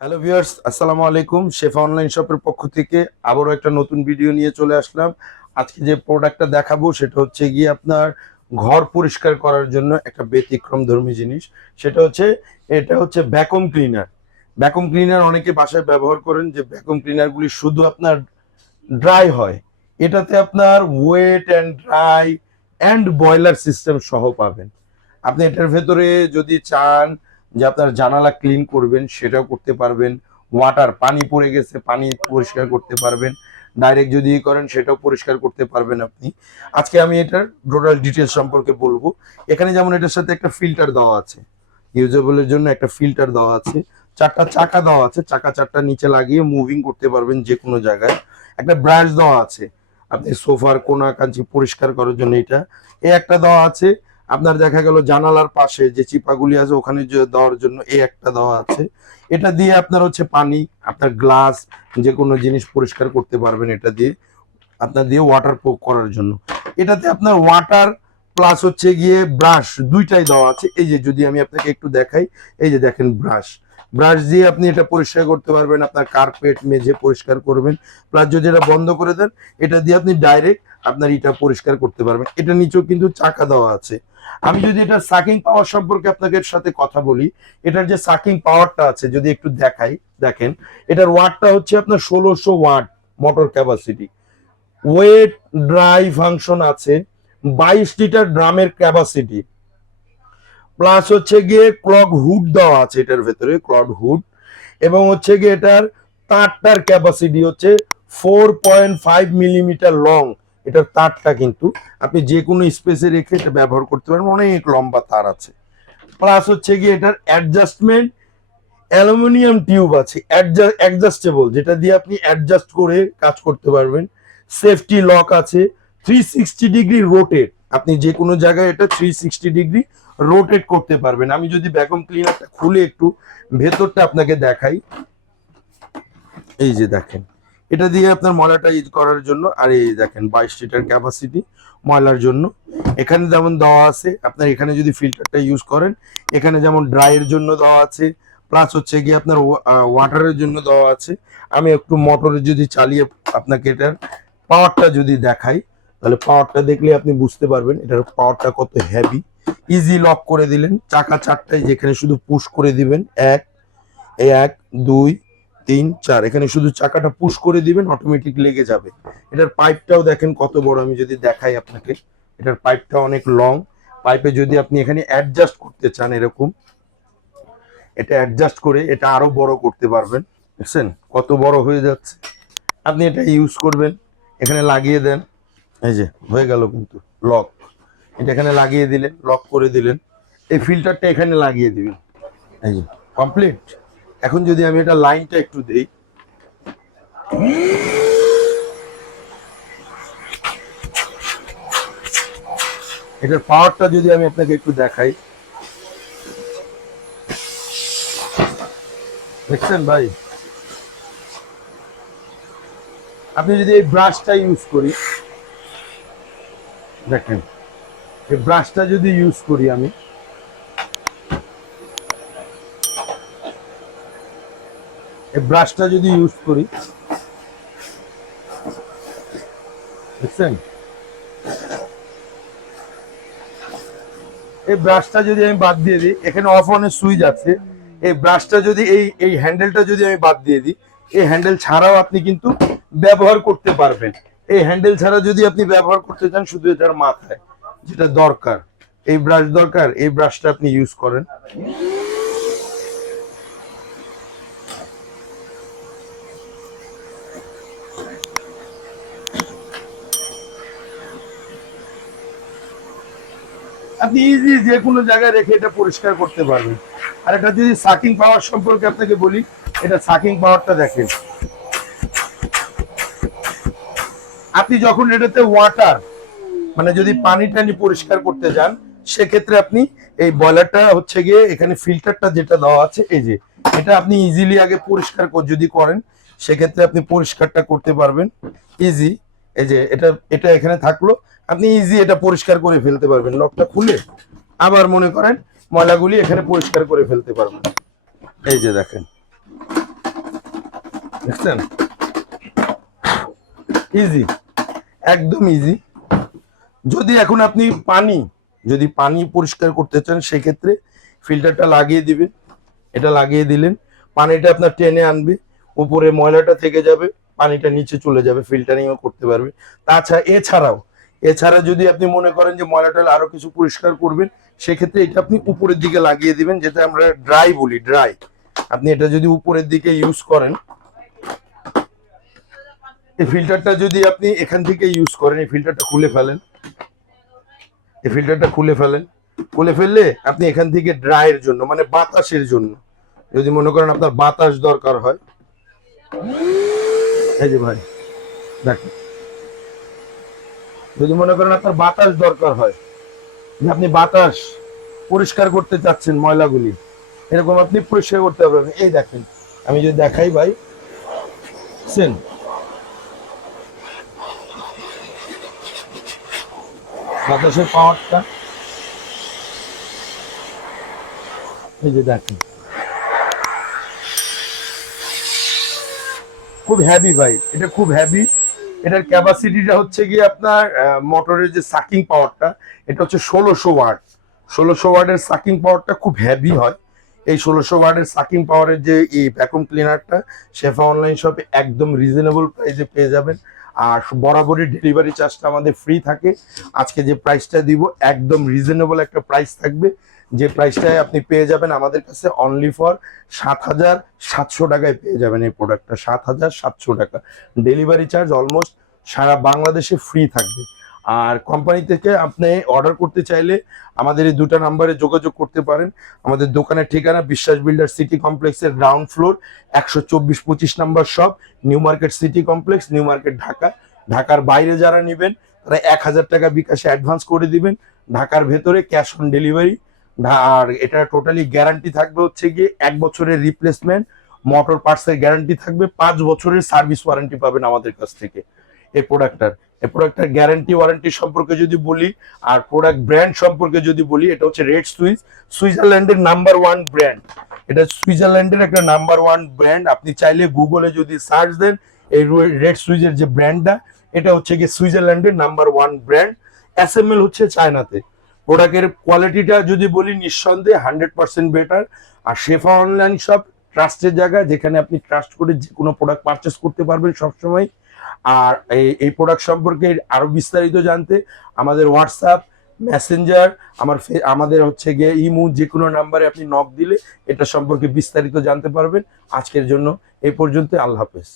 Hello viewers, আসসালামু আলাইকুম। শেফা online শপের পক্ষ থেকে আবারও একটা নতুন ভিডিও নিয়ে চলে আসলাম। আজকে যে প্রোডাক্টটা দেখাবো সেটা হচ্ছে গিয়ে আপনার ঘর পরিষ্কার করার জন্য একটা ব্যতিক্রমধর্মী জিনিস। সেটা হচ্ছে এটা হচ্ছে ভ্যাকুয়াম ক্লিনার। ভ্যাকুয়াম ক্লিনার অনেকে বাসায় ব্যবহার করেন, যে ভ্যাকুয়াম ক্লিনারগুলি শুধু আপনার ড্রাই হয়। এটাতে আপনার wet and dry and boiler system সহ পাবেন। আপনি এটার ভেতরে যদি চান যে আপনার জানালা ক্লিন করবেন সেটাও করতে পারবেন, ওয়াটার পানি পড়ে গেছে পানি পরিষ্কার করতে পারবেন, ডাইরেক্ট যদি করেন সেটাও পরিষ্কার করতে পারবেন আপনি। আজকে আমি এটার টোটাল ডিটেলস সম্পর্কে বলবো। এখানে যেমন এটার সাথে একটা ফিল্টার দেওয়া আছে, ইউজেবলের জন্য একটা ফিল্টার দেওয়া আছে, চারটা চাকা দেওয়া আছে, চাকা চারটা নিচে লাগিয়ে মুভিং করতে পারবেন যে কোনো জায়গায়। একটা ব্রাশ দেওয়া আছে আপনি সোফার কোনা কাঞ্চি পরিষ্কার করার জন্য, এটা এই একটা দেওয়া আছে। আপনার দেখা গেল জানালার পাশে যে চিপাগুলি আছে ওখানে দেওয়ার জন্য এই একটা দেওয়া আছে। এটা দিয়ে আপনার হচ্ছে পানি, আপনার গ্লাস, যে কোনো জিনিস পরিষ্কার করতে পারবেন এটা দিয়ে। আপনার দিয়ে ওয়াটার প্রুফ করার জন্য এটাতে আপনার ওয়াটার প্লাস হচ্ছে গিয়ে ব্রাশ দুইটাই দেওয়া আছে। এই যে যদি আমি আপনাকে একটু দেখাই, এই যে দেখেন ব্রাশ, ব্রাশ দিয়ে আপনি এটা পরিষ্কার করতে পারবেন, আপনার কার্পেট মেঝে পরিষ্কার করবেন। প্লাস যদি এটা বন্ধ করে দেন এটা দিয়ে আপনি ডাইরেক্ট আপনার ইটা পরিষ্কার করতে পারবেন। এটা নিচেও কিন্তু চাকা দেওয়া আছে। আমি যদি এটা সাকিং পাওয়ার সম্পর্কে আপনাকে সাথে কথা বলি, এটার যে সাকিং পাওয়ারটা আছে যদি একটু দেখাই, দেখেন এটার ওয়াটটা হচ্ছে আপনার 1600 watt motor capacity. Wet dry function আছে, 22 লিটার ড্রামের ক্যাপাসিটি। প্লাস হচ্ছে গিয়ে ক্লগ হুড দেওয়া আছে এটার ভেতরে, ক্লগ হুড। এবং হচ্ছে গিয়ে এটার তারটার ক্যাপাসিটি হচ্ছে 4.5 মিলিমিটার লং। এটার তারটা কিন্তু আপনি যে কোনো স্পেসে রেখে এটা ব্যবহার করতে পারেন, অনেক লম্বা তার আছে। প্লাস হচ্ছে গিয়ে এটার অ্যাডজাস্টমেন্ট অ্যালুমিনিয়াম টিউব আছে, অ্যাডজাস্টেবল, যেটা দিয়ে আপনি অ্যাডজাস্ট করে কাজ করতে পারবেন। সেফটি লক আছে, 360 ডিগ্রি রোটেট, আপনি যে কোনো জায়গায় এটা 360 ডিগ্রি রোটেট করতে পারবেন। আমি যদি ভ্যাকুয়াম ক্লিনারটা খুলে একটু ভেতরটা আপনাকে দেখাই, এই যে দেখেন এটা দিয়ে আপনার ময়লাটা ইউজ করার জন্য। আর এই দেখেন 22 লিটার ক্যাপাসিটি ময়লার জন্য। এখানে যেমন দেওয়া আছে আপনার, এখানে যদি ফিল্টারটা ইউজ করেন এখানে যেমন ড্রাইয়ের জন্য দেওয়া আছে, প্লাস হচ্ছে গিয়ে আপনার ওয়াটারের জন্য দেওয়া আছে। আমি একটু মোটরে যদি চালিয়ে আপনাকে এটার পাওয়ারটা যদি দেখাই, তাহলে পাওয়ারটা দেখলে আপনি বুঝতে পারবেন এটার পাওয়ারটা কত হেভি। ইজি লক করে দিলেন, চাকা চারটায় যেখানে শুধু পুশ করে দিবেন, এক, এক, দুই, তিন, চার, এখানে শুধু চাকাটা পুশ করে দিবেন অটোমেটিক লেগে যাবে। এটার পাইপটাও দেখেন কত বড়, আমি যদি দেখাই আপনাকে, এটার পাইপটা অনেক লং। পাইপে যদি আপনি এখানে অ্যাডজাস্ট করতে চান এরকম, এটা অ্যাডজাস্ট করে এটা আরো বড় করতে পারবেন। দেখছেন কত বড় হয়ে যাচ্ছে। আপনি এটা ইউজ করবেন, এখানে লাগিয়ে দেন, এই যে হয়ে গেল কিন্তু লক। এটা এখানে লাগিয়ে দিলেন, লক করে দিলেন, এই ফিল্টারটা এখানে লাগিয়ে দিবেন, এই যে কমপ্লিট। এখন যদি আমি এটা লাইনটা একটু দেই, এটার পাওয়ারটা যদি আমি আপনাকে একটু দেখাই, দেখছেন ভাই। আপনি যদি এই ব্রাশটা ইউজ করি, দেখেন এই ব্রাশটা যদি ইউজ করি আমি, এই ব্রাশটা যদি ইউজ করি, দেখছেন এই ব্রাশটা যদি আমি বাদ দিয়ে দিই, এখানে অফ অনের সুইচ আছে, এই ব্রাশটা যদি এই হ্যান্ডেলটা যদি আমি বাদ দিয়ে দিই, এই হ্যান্ডেল ছাড়াও আপনি কিন্তু ব্যবহার করতে পারবেন। এই হ্যান্ডেল ছাড়া যদি আপনি ব্যবহার করতে চান, শুধু এটার মাথায় যেটা দরকার এই ব্রাশ দরকার, এই ব্রাশটা আপনি ইউজ করেন। আপনি ইজি যে কোনো জায়গায় রেখে এটা পরিষ্কার করতে পারবেন। আর এটা যদি সাকিং পাওয়ার সম্পর্কে আপনাকে বলি, এটা সাকিং পাওয়ারটা দেখেন। আপনি যখন এটাতে ওয়াটার মানে যদি পানি টানি পরিষ্কার করতে যান, সেক্ষেত্রে আপনি এই বয়লারটা হচ্ছে গিয়ে এখানে ফিল্টারটা যেটা দেওয়া আছে, এই যে এটা আপনি ইজিলি আগে পরিষ্কার যদি করেন, সেক্ষেত্রে আপনি পরিষ্কারটা করতে পারবেন ইজি। এই যে এটা এটা এখানে থাকলো, আপনি ইজি এটা পরিষ্কার করে ফেলতে পারবেন, লকটা খুলে আবার মনে করেন ময়লাগুলি এখানে পরিষ্কার করে ফেলতে পারবেন। এই যে দেখেন দেখছেন, ইজি, একদম ইজি। যদি এখন আপনি যদি পানি পরিষ্কার করতে চান সেক্ষেত্রে ফিল্টারটা লাগিয়ে দিবেন। এটা লাগিয়ে দিলেন, পানিটা আপনার টেনে আনবে, উপরে ময়লাটা থেকে যাবে, পানিটা নিচে চলে যাবে, ফিল্টারিংও করতে পারবে। তাছাড়া এছাড়া যদি আপনি মনে করেন যে ময়লাটা আরো কিছু পরিষ্কার করবেন, সেক্ষেত্রে এটা আপনি উপরের দিকে লাগিয়ে দিবেন, যেটা আমরা ড্রাই বলি, ড্রাই। আপনি এটা যদি উপরের দিকে ইউজ করেন, এই ফিল্টারটা যদি আপনি এখান থেকে ইউজ করেন, এই ফিল্টারটা খুলে ফেলেন, এই ফিল্টারটা খুলে ফেললে আপনি এখান থেকে ড্রাইয়ের জন্য মানে বাতাসের জন্য যদি মনে করেন আপনার বাতাস দরকার হয়, এই যে ভাই দেখেন, যদি মনে করেন আপনার বাতাস দরকার হয়, যে আপনি বাতাস পরিষ্কার করতে চাচ্ছেন ময়লাগুলি, এরকম আপনি পরিষ্কার করতে পারবেন। এই দেখেন, আমি যদি দেখাই ভাই, সেন বাতাসের পাওয়ারটা, এই যে দেখেন, খুব হ্যাভি ভাই, এটা খুব হ্যাভি। এটার ক্যাপাসিটিটা হচ্ছে গিয়ে আপনার মোটরের যে সাকিং পাওয়ারটা, এটা হচ্ছে 1600 ওয়াট। 1600 ওয়াটের সাকিং পাওয়ারটা খুব হ্যাভি হয়। এই 1600 ওয়াটের সাকিং পাওয়ারের যে এই ভ্যাকুম ক্লিনারটা শেফা অনলাইন শপে একদম রিজনেবল প্রাইসে পেয়ে যাবেন। আর বরাবরই ডেলিভারি চার্জটা আমাদের ফ্রি থাকে। আজকে যে প্রাইসটা দিব একদম রিজনেবল একটা প্রাইস থাকবে, যে প্রাইসটায় আপনি পেয়ে যাবেন আমাদের কাছে অনলি ফর 7700 টাকায় পেয়ে যাবেন এই প্রোডাক্টটা, 7700 টাকা। ডেলিভারি চার্জ অলমোস্ট সারা বাংলাদেশে ফ্রি থাকবে। আর কোম্পানি থেকে আপনি অর্ডার করতে চাইলে আমাদের এই দুটো নাম্বারে যোগাযোগ করতে পারেন। আমাদের দোকানের ঠিকানা বিশ্বাস বিল্ডার সিটি কমপ্লেক্সের ground floor 124-25 number shop, new market city complex, new market, Dhaka. ঢাকার বাইরে যারা নেবেন তারা 1000 টাকা বিকাশে অ্যাডভান্স করে দিবেন, ঢাকার ভেতরে ক্যাশ অন ডেলিভারি। আর এটা টোটালি গ্যারান্টি থাকবে হচ্ছে গিয়ে 1 বছরের রিপ্লেসমেন্ট, মোটর পার্টসের গ্যারান্টি থাকবে, 5 বছরের সার্ভিস ওয়ারেন্টি পাবেন আমাদের কাছ থেকে। এই প্রোডাক্টটার গ্যারান্টি ওয়ারেন্টি সম্পর্কে যদি বলি, আর প্রোডাক্ট ব্র্যান্ড সম্পর্কে যদি বলি, এটা হচ্ছে রেড সুইচ, সুইজারল্যান্ডের নাম্বার 1 ব্র্যান্ড। এটা সুইজারল্যান্ডের একটা নাম্বার 1 ব্র্যান্ড। আপনি চাইলে গুগলে যদি সার্চ দেন এই রেড সুইচের যে ব্র্যান্ডটা, এটা হচ্ছে গিয়ে সুইজারল্যান্ডের নাম্বার 1 ব্র্যান্ড। অ্যাসেম্বল হচ্ছে চায়নাতে। প্রোডাক্টের কোয়ালিটিটা যদি বলি, নিঃসন্দেহে 100% বেটার। আর শেফা অনলাইন শপ ট্রাস্টের জায়গা, যেখানে আপনি ট্রাস্ট করে যে কোনো প্রোডাক্ট পারচেস করতে পারবেন সবসময়। আর এই প্রোডাক্ট সম্পর্কে আরো বিস্তারিত জানতে আমাদের হোয়াটসঅ্যাপ, মেসেঞ্জার, আমাদের হচ্ছে গিয়ে ইমো, যে কোনো নাম্বারে আপনি নক দিলে এটা সম্পর্কে বিস্তারিত জানতে পারবেন। আজকের জন্য এই পর্যন্ত, আল্লাহ হাফেজ।